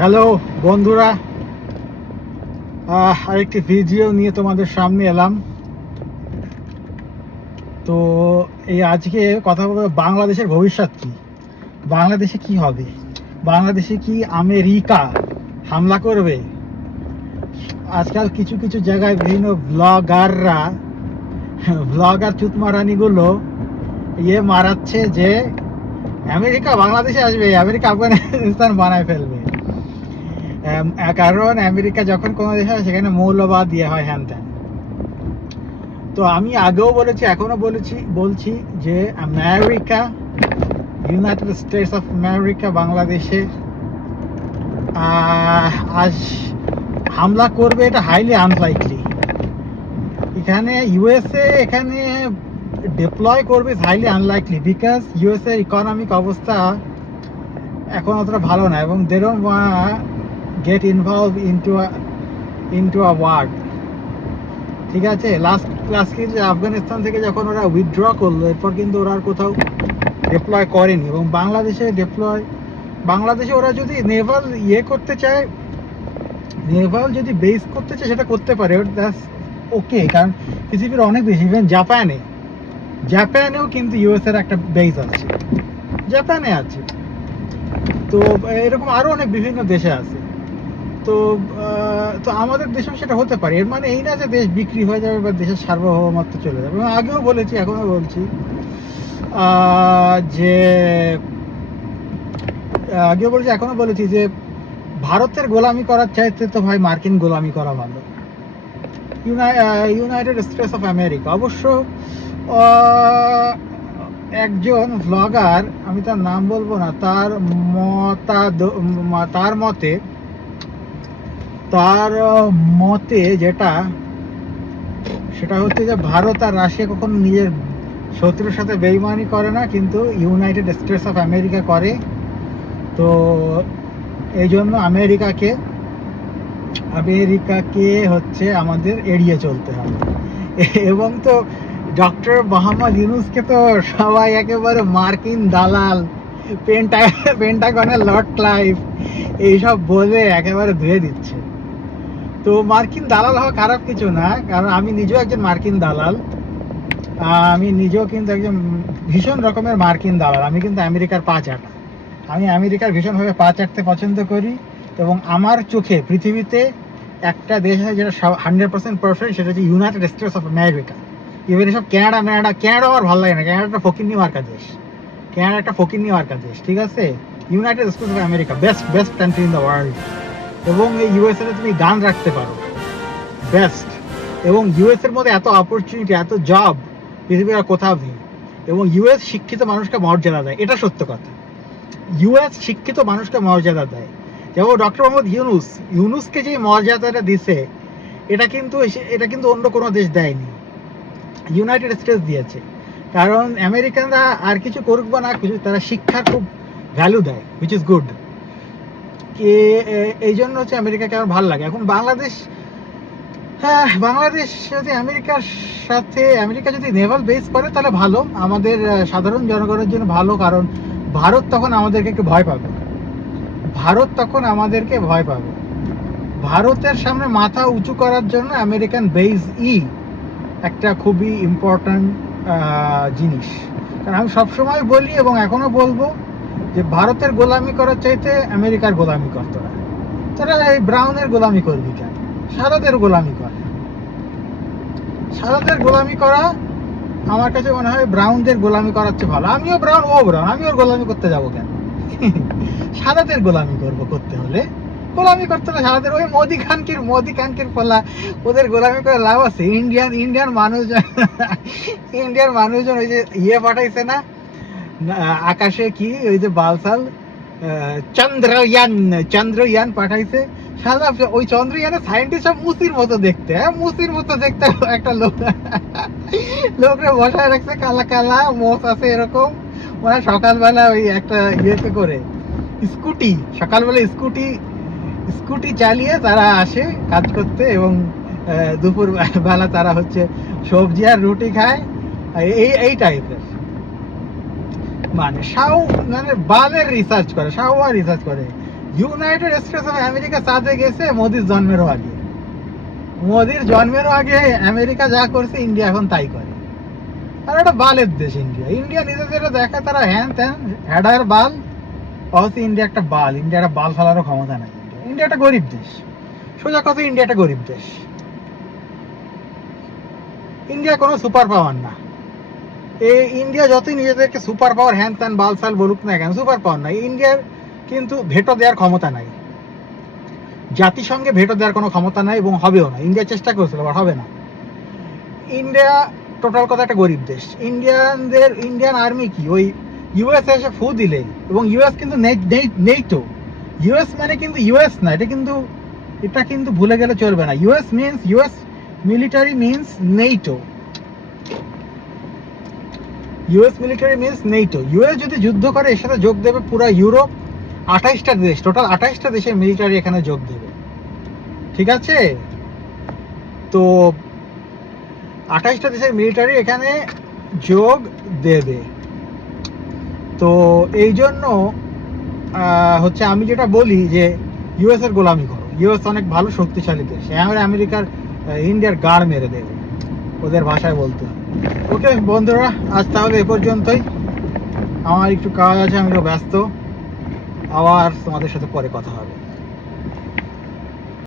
Hello বন্ধুরা। আরেকটি video নিয়ে তোমাদের সামনে এলাম। তো এই আজকে কথা বলব বাংলাদেশের ভবিষ্যৎ কি? বাংলাদেশে কি হবে? বাংলাদেশে কি আমেরিকা হামলা করবে? আজকাল কিছু কিছু জায়গায় বিভিন্ন ব্লগাররা ব্লগার চুতমারানিগুলো ইয়ে মারাচ্ছে যে, আমেরিকা বাংলাদেশে আসবে, আমেরিকা আফগানিস্তান বানায় ফেলবে। কারণ আমেরিকা যখন কোনো দেশে হয় সেখানে মৌলবাদ দিয়ে হয় হ্যান ত্যান তো আমি আগেও বলেছি এখনও বলেছি, বলছি যে America United States of America বাংলাদেশে আজ হামলা করবে এটা হাইলি আনলাইকলি এখানে ইউএসএ এখানে ডিপ্লয় করবে highly unlikely because USA economic অবস্থা এখন অতটা ভালো না এবং they don't get involve into into a war ঠিক আছে? লাস্ট লাস্ট কিন্তু আফগানিস্তান থেকে যখন ওরা উইথড্র করল, এরপর কিন্তু ওরা আর কোথাও ডিপ্লয় করেনি এবং বাংলাদেশে ডিপ্লয় বাংলাদেশে ওরা যদি নেভাল ইয়ে করতে চায় নেভাল যদি বেস করতে চায়, সেটা করতে পারে। দ্যাটস ওকে কারণ পৃথিবীর অনেক দেশ ইভেন জাপানে জাপানেও কিন্তু ইউএস এর একটা বেস আছে। জাপানে আছে। তো এরকম আরও অনেক বিভিন্ন দেশে আছে। তো তো আমাদের দেশেও সেটা হতে পারে। এর মানে এই না যে দেশ বিক্রি হয়ে যাবে বা দেশের সার্বভৌমত্ব চলে যাবে। আগেও বলেছি, এখনও বলছি যে, আগেও বলেছি, এখনও বলেছি যে ভারতের গোলামি করার চাইতে তো ভাই মার্কিন গোলামি করা ভালো। United States of America. অবশ্য একজন ভ্লগার আমি তার নাম বলব না, তার মতাদ ম- তার মতে তার মতে যেটা, সেটা হচ্ছে যে ভারত আর রাশিয়া কখনো নিজের শত্রুর সাথে বেইমানি করে না, কিন্তু ইউনাইটেড স্টেটস অফ আমেরিকা করে। তো এই জন্য আমেরিকাকে আমেরিকাকে হচ্ছে আমাদের এড়িয়ে চলতে হবে। এবং তো ডক্টর মোহাম্মদ ইউনুসকে তো সবাই একেবারে মার্কিন দালাল, পেন্টা, পেন্টাগনের লর্ড ক্লাইভ, এইসব বলে একেবারে ধুয়ে দিচ্ছে। তো মার্কিন দালাল হওয়া খারাপ কিছু না, কারণ আমি নিজেও একজন মার্কিন দালাল। আমি নিজেও কিন্তু একজন ভীষণ রকমের মার্কিন দালাল। আমি কিন্তু আমেরিকার পা চাটা। আমি আমেরিকার ভীষণভাবে পা চাটতে পছন্দ করি এবং আমার চোখে পৃথিবীতে একটা দেশ আছে যেটা হান্ড্রেড পার্সেন্ট পারফেক্ট সেটা হচ্ছে United States of America even এসব ক্যানাডা ম্যানাডা ক্যানাডা আমার ভালো লাগে না। ক্যানাডা একটা ফকিন্নি মার্কা দেশ। ক্যানাডা একটা ফকিন্নি মার্কা দেশ, ঠিক আছে? United States of America best best country in the world এবং এই ইউএসএ তুমি গান রাখতে পারো। বেস্ট এবং ইউএস এর মধ্যে এত অপরচুনিটি এত জব পৃথিবীর আর কোথাও নেই। এবং ইউএস শিক্ষিত মানুষকে মর্যাদা দেয়। এটা সত্য কথা। ইউএস শিক্ষিত মানুষকে মর্যাদা দেয়। যেমন ডক্টর মোহাম্মদ ইউনুস, ইউনুসকে যে মর্যাদাটা দিছে, এটা কিন্তু এটা কিন্তু অন্য কোনো দেশ দেয়নি। ইউনাইটেড স্টেটস দিয়েছে। কারণ আমেরিকানরা আর কিছু করুক বা না কিছু তারা শিক্ষার খুব ভ্যালু দেয় উইচ ইজ গুড এ- এই জন্য হচ্ছে আমেরিকাকে আমার ভালো লাগে। এখন বাংলাদেশ হ্যাঁ বাংলাদেশ যদি আমেরিকার সাথে, আমেরিকা যদি নেভাল বেস করে, তাহলে ভালো। আমাদের সাধারণ জনগণের জন্য ভালো, কারণ ভারত তখন আমাদেরকে একটু ভয় পাবে। ভারত তখন আমাদেরকে ভয় পাবে। ভারতের সামনে মাথা উঁচু করার জন্য আমেরিকান বেস ই একটা খুবই ইম্পর্ট্যান্ট জিনিস। কারণ আমি সবসময় বলি এবং এখনও বলব যে ভারতের গোলামি করার চাইতে আমেরিকার গোলামি করতো না তারা এই ব্রাউনের গোলামি করবি কেন? সাদাদের গোলামি করে। সাদাদের গোলামি করা আমার কাছে মনে হয় ব্রাউনদের গোলামি করার চেয়ে ভালো। আমিও ব্রাউন ও ব্রাউন আমি ওর গোলামি করতে যাব কেন? সাদাদের গোলামি করব করতে হলে। গোলামি করতে হলে সাদাদের ওই মোদি খানকির মোদি খানকির ফলা ওদের গোলামি করে লাভ আছে। ইন্ডিয়ান ইন্ডিয়ান মানুষজন ইন্ডিয়ান মানুষজন ওই যে ইয়ে পাঠাইছে না, আকাশে কি? ওই যে বালসাল চন্দ্রয়ান চন্দ্রয়ান পাঠাইছে। সাদা ওই চন্দ্রয়ানে সাইন্টিস্ট সব মুসির মতো দেখতে হ্যাঁ? মুসির মতো দেখতে একটা লোক। লোকরে বসায় রাখছে, কালা কালা মোষ আছে এরকম। ওরা সকালবেলা ওই একটা ইয়েতে করে, স্কুটি, সকালবেলা স্কুটি স্কুটি চালিয়ে তারা আসে কাজ করতে এবং দুপুর বেলা তারা হচ্ছে সবজি আর রুটি খায়। এই এই টাইপের মানে মানে রিসার্চ করে রিসার্চ করে। ইউনাইটেড স্টেটস অফ আমেরিকা চাঁদে গেছে, মোদির জন্মেরও আগে। মোদির জন্মেরও আগে আমেরিকা যা করছে, ইন্ডিয়া এখন তাই করে। আর বালের দেশ ইন্ডিয়া। ইন্ডিয়া নিজে যেটা দেখে তারা হ্যান ত্যান, হ্যাডার বাল ইন্ডিয়া একটা বাল। ইন্ডিয়া একটা বাল ফেলারও ক্ষমতা নাই। ইন্ডিয়া একটা গরিব দেশ। সোজা কথা, ইন্ডিয়া একটা গরিব দেশ। ইন্ডিয়া কোনো সুপার পাওয়ার না। এই ইন্ডিয়া যতই নিজেদেরকে সুপার পাওয়ার হ্যান ত্যান বালসাল বলুক না কেন, সুপার পাওয়ার নাই। ইন্ডিয়ার কিন্তু ভেটো দেওয়ার ক্ষমতা নাই। জাতিসংঘে ভেটো দেওয়ার কোনো ক্ষমতা নাই এবং হবেও না। ইন্ডিয়া চেষ্টা করেছিল বাট হবে না। ইন্ডিয়া টোটাল কথা একটা গরিব দেশ। ইন্ডিয়ানদের, ইন্ডিয়ান আর্মি কি? ওই ইউএস এসে ফু দিলে এবং ইউএস কিন্তু নেই তো। ইউএস মানে কিন্তু ইউএস না, এটা কিন্তু এটা কিন্তু ভুলে গেলে চলবে না। US means US military means NATO US military means NATO US যদি যুদ্ধ করে, এর সাথে যোগ দেবে পুরো ইউরোপ। আঠাইশটা দেশ টোটাল আঠাইশটা দেশের মিলিটারি এখানে যোগ দেবে। ঠিক আছে? তো আঠাইশটা দেশের মিলিটারি এখানে যোগ দেবে। তো এই জন্য হচ্ছে আমি যেটা বলি যে ইউএস এর গোলামি করো। ইউএস অনেক ভালো শক্তিশালী দেশ। আমার আমেরিকার ইন্ডিয়ার গাড় মেরে দেবে। ওদের ভাষায় বলতে। ওকে, বন্ধুরা, আজ তাহলে এ পর্যন্তই। আমার একটু কাজ আছে আমি তো ব্যস্ত। আবার তোমাদের সাথে পরে কথা হবে।